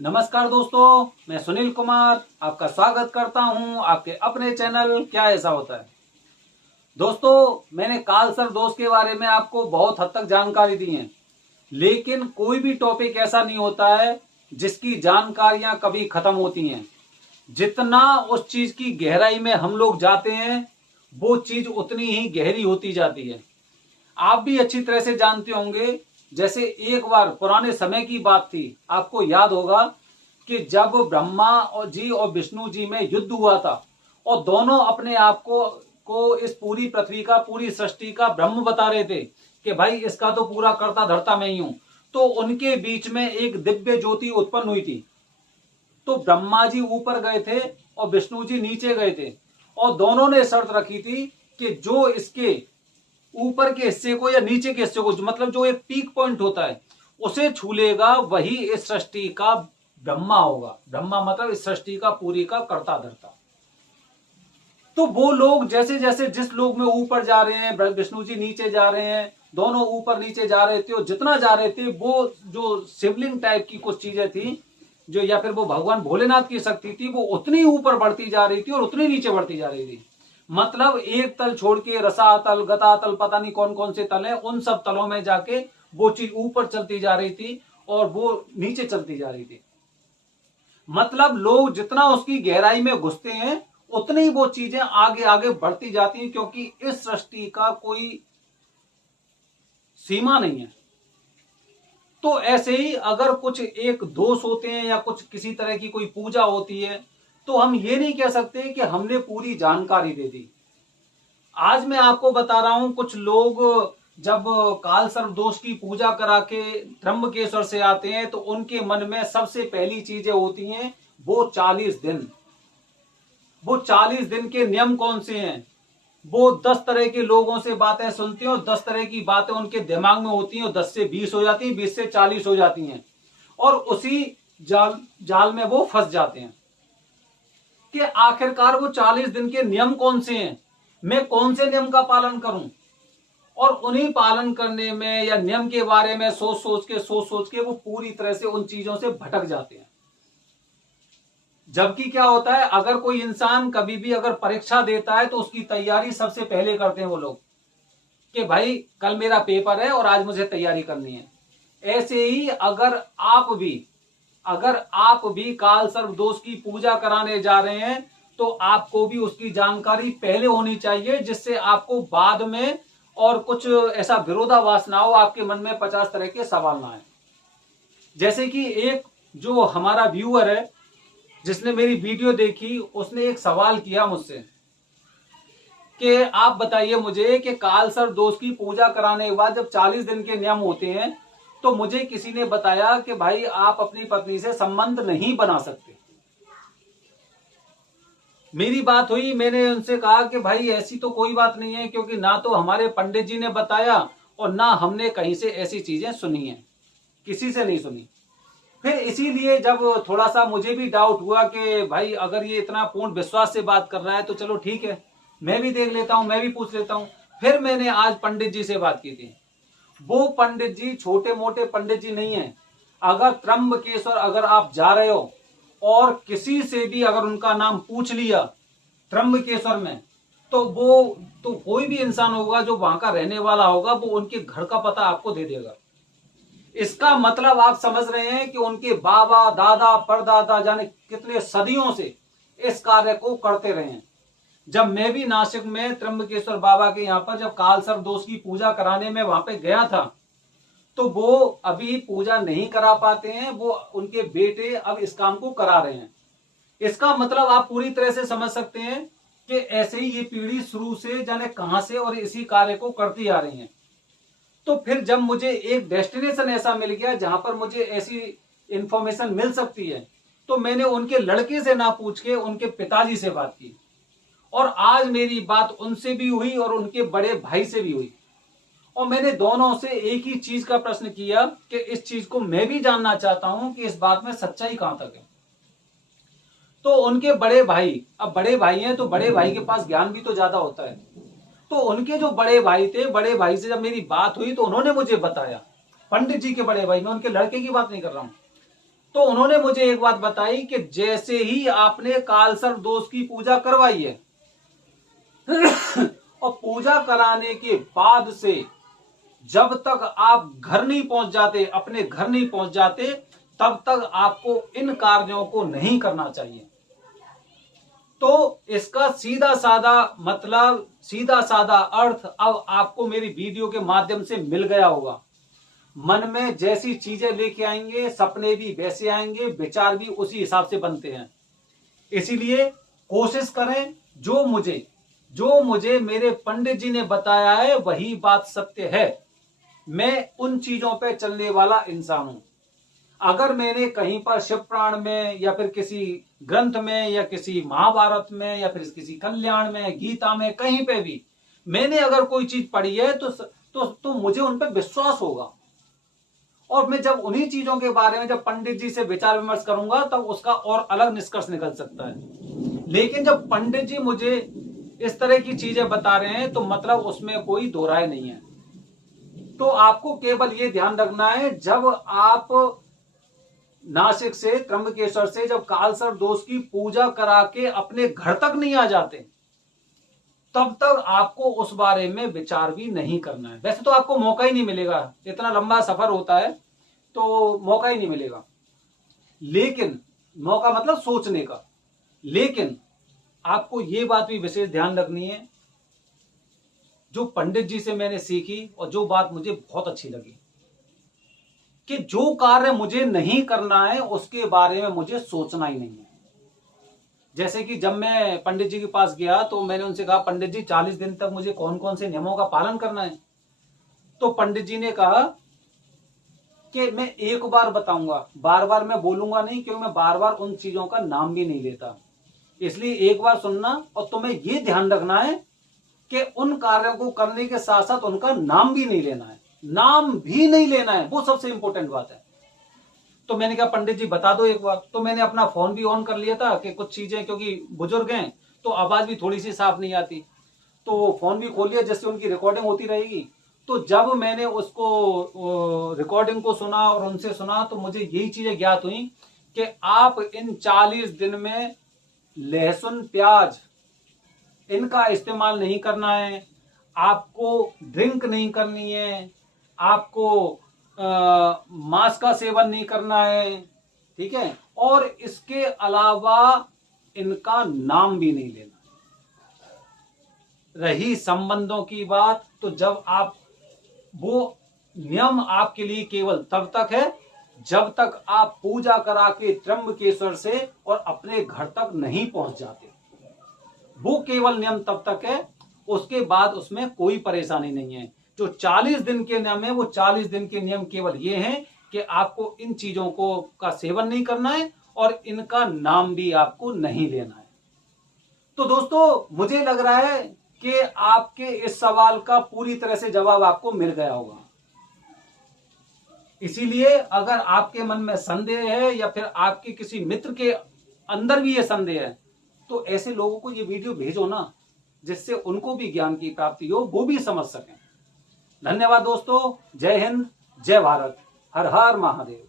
नमस्कार दोस्तों, मैं सुनील कुमार आपका स्वागत करता हूं आपके अपने चैनल क्या ऐसा होता है। दोस्तों, मैंने कालसर्प दोष के बारे में आपको बहुत हद तक जानकारी दी है, लेकिन कोई भी टॉपिक ऐसा नहीं होता है जिसकी जानकारियां कभी खत्म होती हैं। जितना उस चीज की गहराई में हम लोग जाते हैं, वो चीज उतनी ही गहरी होती जाती है। आप भी अच्छी तरह से जानते होंगे, जैसे एक बार पुराने समय की बात थी, आपको याद होगा कि जब ब्रह्मा और जी और विष्णु जी में युद्ध हुआ था और दोनों अपने आप को इस पूरी पृथ्वी का, पूरी सृष्टि का ब्रह्म बता रहे थे कि भाई इसका तो पूरा कर्ता धर्ता मैं ही हूं। तो उनके बीच में एक दिव्य ज्योति उत्पन्न हुई थी। तो ब्रह्मा जी ऊपर गए थे और विष्णु जी नीचे गए थे, और दोनों ने शर्त रखी थी कि जो इसके ऊपर के हिस्से को या नीचे के हिस्से को, मतलब जो एक पीक पॉइंट होता है, उसे छू लेगा वही इस सृष्टि का ब्रह्मा होगा। ब्रह्मा मतलब इस सृष्टि का, पूरी का कर्ता धर्ता। तो वो लोग जैसे जैसे जिस लोग में ऊपर जा रहे हैं, विष्णु जी नीचे जा रहे हैं, दोनों ऊपर नीचे जा रहे थे, और जितना जा रहे थे वो जो शिवलिंग टाइप की कुछ चीजें थी, जो या फिर वो भगवान भोलेनाथ की शक्ति थी, वो उतनी ऊपर बढ़ती जा रही थी और उतनी नीचे बढ़ती जा रही थी। मतलब एक तल छोड़ के रसातल, गतातल, पता नहीं कौन कौन से तल है, उन सब तलों में जाके वो चीज ऊपर चलती जा रही थी और वो नीचे चलती जा रही थी। मतलब लोग जितना उसकी गहराई में घुसते हैं, उतनी ही वो चीजें आगे आगे बढ़ती जाती हैं, क्योंकि इस सृष्टि का कोई सीमा नहीं है। तो ऐसे ही अगर कुछ एक दोष होते हैं या कुछ किसी तरह की कोई पूजा होती है, तो हम ये नहीं कह सकते कि हमने पूरी जानकारी दे दी। आज मैं आपको बता रहा हूं, कुछ लोग जब कालसर्प दोष की पूजा करा के त्र्यंबकेश्वर से आते हैं, तो उनके मन में सबसे पहली चीजें होती हैं वो 40 दिन। वो 40 दिन के नियम कौन से हैं? वो 10 तरह के लोगों से बातें सुनते हैं और 10 तरह की बातें उनके दिमाग में होती हैं, और 10 से 20 हो जाती हैं, 20 से 40 हो जाती हैं, और उसी जाल में वो फंस जाते हैं कि आखिरकार वो 40 दिन के नियम कौन से हैं, मैं कौन से नियम का पालन करूं। और उन्हीं पालन करने में या नियम के बारे में सोच सोच के वो पूरी तरह से उन चीजों से भटक जाते हैं। जबकि क्या होता है, अगर कोई इंसान कभी भी अगर परीक्षा देता है, तो उसकी तैयारी सबसे पहले करते हैं वो लोग कि भाई कल मेरा पेपर है और आज मुझे तैयारी करनी है। ऐसे ही अगर आप भी कालसर्प दोष की पूजा कराने जा रहे हैं, तो आपको भी उसकी जानकारी पहले होनी चाहिए, जिससे आपको बाद में और कुछ ऐसा विरोधाभास ना हो, आपके मन में 50 तरह के सवाल ना आए। जैसे कि एक जो हमारा व्यूअर है, जिसने मेरी वीडियो देखी, उसने एक सवाल किया मुझसे कि आप बताइए मुझे कि कालसर्प दोष की पूजा कराने के बाद जब 40 दिन के नियम होते हैं, तो मुझे किसी ने बताया कि भाई आप अपनी पत्नी से संबंध नहीं बना सकते। मेरी बात हुई, मैंने उनसे कहा कि भाई ऐसी तो कोई बात नहीं है, क्योंकि ना तो हमारे पंडित जी ने बताया और ना हमने कहीं से ऐसी चीजें सुनी है, किसी से नहीं सुनी। फिर इसीलिए जब थोड़ा सा मुझे भी डाउट हुआ कि भाई अगर ये इतना पूर्ण विश्वास से बात कर रहा है, तो चलो ठीक है, मैं भी देख लेता हूं, मैं भी पूछ लेता हूं। फिर मैंने आज पंडित जी से बात की थी। वो पंडित जी छोटे मोटे पंडित जी नहीं है। अगर त्र्यंबकेश्वर अगर आप जा रहे हो और किसी से भी अगर उनका नाम पूछ लिया त्र्यंबकेश्वर में, तो कोई भी इंसान होगा जो वहां का रहने वाला होगा, वो उनके घर का पता आपको दे देगा। इसका मतलब आप समझ रहे हैं कि उनके बाबा, दादा, परदादा जाने कितने सदियों से इस कार्य को करते रहे हैं। जब मैं भी नासिक में त्र्यंबकेश्वर बाबा के यहाँ पर जब कालसर्प दोष की पूजा कराने में वहां पे गया था, तो वो अभी पूजा नहीं करा पाते हैं, वो उनके बेटे अब इस काम को करा रहे हैं। इसका मतलब आप पूरी तरह से समझ सकते हैं कि ऐसे ही ये पीढ़ी शुरू से जाने कहां से और इसी कार्य को करती आ रही है। तो फिर जब मुझे एक डेस्टिनेशन ऐसा मिल गया जहां पर मुझे ऐसी इंफॉर्मेशन मिल सकती है, तो मैंने उनके लड़के से ना पूछ के उनके पिताजी से बात की, और आज मेरी बात उनसे भी हुई और उनके बड़े भाई से भी हुई। और मैंने दोनों से एक ही चीज का प्रश्न किया कि इस चीज को मैं भी जानना चाहता हूं कि इस बात में सच्चाई कहां तक है। तो उनके बड़े भाई, अब बड़े भाई हैं तो बड़े भाई के पास ज्ञान भी तो ज्यादा होता है, तो उनके जो बड़े भाई थे, बड़े भाई से जब मेरी बात हुई तो उन्होंने मुझे बताया, पंडित जी के बड़े भाई, मैं उनके लड़के की बात नहीं कर रहा हूं, तो उन्होंने मुझे एक बात बताई कि जैसे ही आपने कालसर्प दोष की पूजा करवाई है और पूजा कराने के बाद से जब तक आप घर नहीं पहुंच जाते, अपने घर नहीं पहुंच जाते, तब तक आपको इन कार्यों को नहीं करना चाहिए। तो इसका सीधा सादा मतलब, सीधा सादा अर्थ अब आपको मेरी वीडियो के माध्यम से मिल गया होगा। मन में जैसी चीजें लेके आएंगे, सपने भी वैसे आएंगे, विचार भी उसी हिसाब से बनते हैं। इसीलिए कोशिश करें, जो मुझे मेरे पंडित जी ने बताया है वही बात सत्य है। मैं उन चीजों पे चलने वाला इंसान हूं। अगर मैंने कहीं पर शिव पुराण में या फिर किसी ग्रंथ में या किसी महाभारत में या फिर किसी कल्याण में, गीता में, कहीं पे भी मैंने अगर कोई चीज पढ़ी है तो मुझे उन पर विश्वास होगा। और मैं जब उन्हीं चीजों के बारे में जब पंडित जी से विचार विमर्श करूंगा तब उसका और अलग निष्कर्ष निकल सकता है। लेकिन जब पंडित जी मुझे इस तरह की चीजें बता रहे हैं तो मतलब उसमें कोई दो राय नहीं है। तो आपको केवल ये ध्यान रखना है, जब आप नासिक से, त्र्यंबकेश्वर से जब कालसर्प दोष की पूजा करा के अपने घर तक नहीं आ जाते, तब तक आपको उस बारे में विचार भी नहीं करना है। वैसे तो आपको मौका ही नहीं मिलेगा, इतना लंबा सफर होता है तो मौका ही नहीं मिलेगा। लेकिन मौका मतलब सोचने का। लेकिन आपको ये बात भी विशेष ध्यान रखनी है, जो पंडित जी से मैंने सीखी और जो बात मुझे बहुत अच्छी लगी, कि जो कार्य मुझे नहीं करना है उसके बारे में मुझे सोचना ही नहीं है। जैसे कि जब मैं पंडित जी के पास गया तो मैंने उनसे कहा, पंडित जी 40 दिन तक मुझे कौन कौन से नियमों का पालन करना है? तो पंडित जी ने कहा कि मैं एक बार बताऊंगा, बार बार मैं बोलूंगा नहीं, क्योंकि मैं बार बार उन चीजों का नाम भी नहीं लेता। इसलिए एक बार सुनना और तुम्हें ये ध्यान रखना है कि उन कार्यों को करने के साथ साथ उनका नाम भी नहीं लेना है। नाम भी नहीं लेना है, वो सबसे इंपॉर्टेंट बात है। तो मैंने कहा पंडित जी बता दो एक बार। तो मैंने अपना फोन भी ऑन कर लिया था कि कुछ चीजें, क्योंकि बुजुर्ग हैं तो आवाज भी थोड़ी सी साफ नहीं आती, तो फोन भी खोल लिया जिससे उनकी रिकॉर्डिंग होती रहेगी। तो जब मैंने उसको रिकॉर्डिंग को सुना और उनसे सुना तो मुझे यही चीजें ज्ञात हुई कि आप इन 40 दिन में लहसुन, प्याज इनका इस्तेमाल नहीं करना है, आपको ड्रिंक नहीं करनी है, आपको मांस का सेवन नहीं करना है, ठीक है, और इसके अलावा इनका नाम भी नहीं लेना। रही संबंधों की बात, तो जब आप, वो नियम आपके लिए केवल तब तक है जब तक आप पूजा करा के त्र्यंबकेश्वर से और अपने घर तक नहीं पहुंच जाते। वो केवल नियम तब तक है, उसके बाद उसमें कोई परेशानी नहीं है। जो 40 दिन के नियम है, वो 40 दिन के नियम केवल ये हैं कि आपको इन चीजों को का सेवन नहीं करना है और इनका नाम भी आपको नहीं लेना है। तो दोस्तों, मुझे लग रहा है कि आपके इस सवाल का पूरी तरह से जवाब आपको मिल गया होगा। इसीलिए अगर आपके मन में संदेह है या फिर आपके किसी मित्र के अंदर भी ये संदेह है, तो ऐसे लोगों को ये वीडियो भेजो ना, जिससे उनको भी ज्ञान की प्राप्ति हो, वो भी समझ सकें। धन्यवाद दोस्तों। जय हिंद, जय भारत, हर हर महादेव।